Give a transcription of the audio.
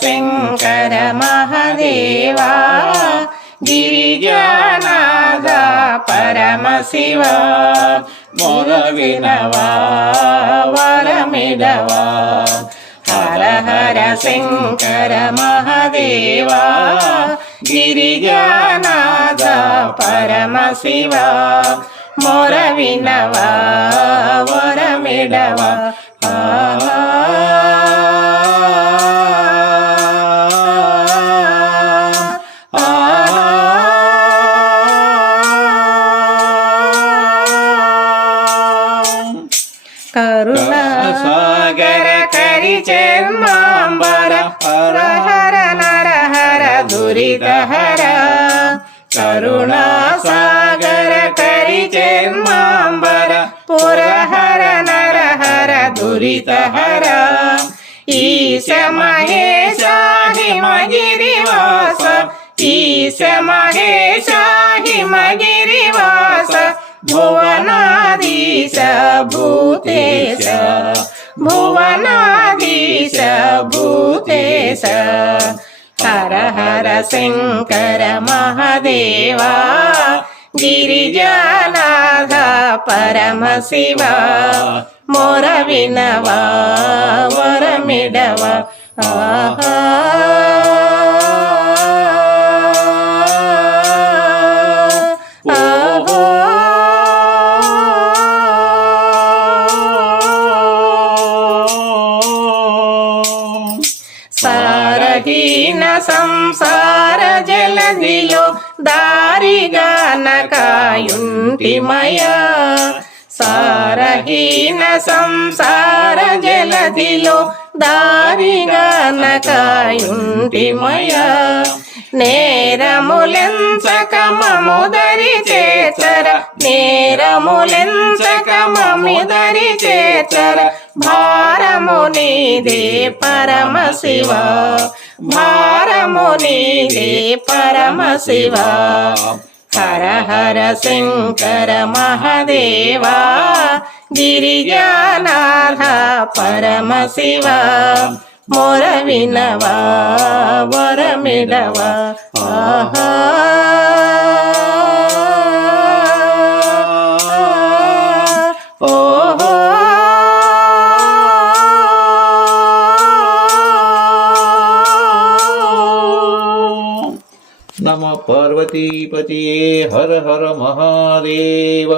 శంకర మహదేవా గిరిజానాథ పరమ శివ మొర వినవా వరమిడవా హర హర శంకర మహదేవా గిరిజానాథ పరమ శివ మొర వినవా వరమిడవా सागर करी चेम्बर हर हर नर हर दुरीद हर करुणा सागर करी चेम्बर पुर हर नर हर दुरीद हर ईश महेशाही मगिरीवास, ईश महेशाही मगिरीवास, भुवनादिश भू భూతేశ భువనాధీశ భూతేశ హర హర శంకర మహదేవా గిరిజానాథ పరమ శివ మొర వినవా వరమిడవా ఆహా సారహీన సంసార జలదిలో దారిగా నకాయుంటిమయా. సారహీన సంసార జలదిలో దారిగా నకాయుంటిమయా. నేరములెంచక మముదరి చేతర నే నేరములెంచక మముదరి చేచర భారము నీదే పరమ శివ భారము నీదే పరమ శివ హర హర శంకర మహదేవా. గిరిజానాథ పరమ శివ మొర వినవా వరమిడవా ఆహా. నమ పార్వతీపతియే హర హర మహాదేవ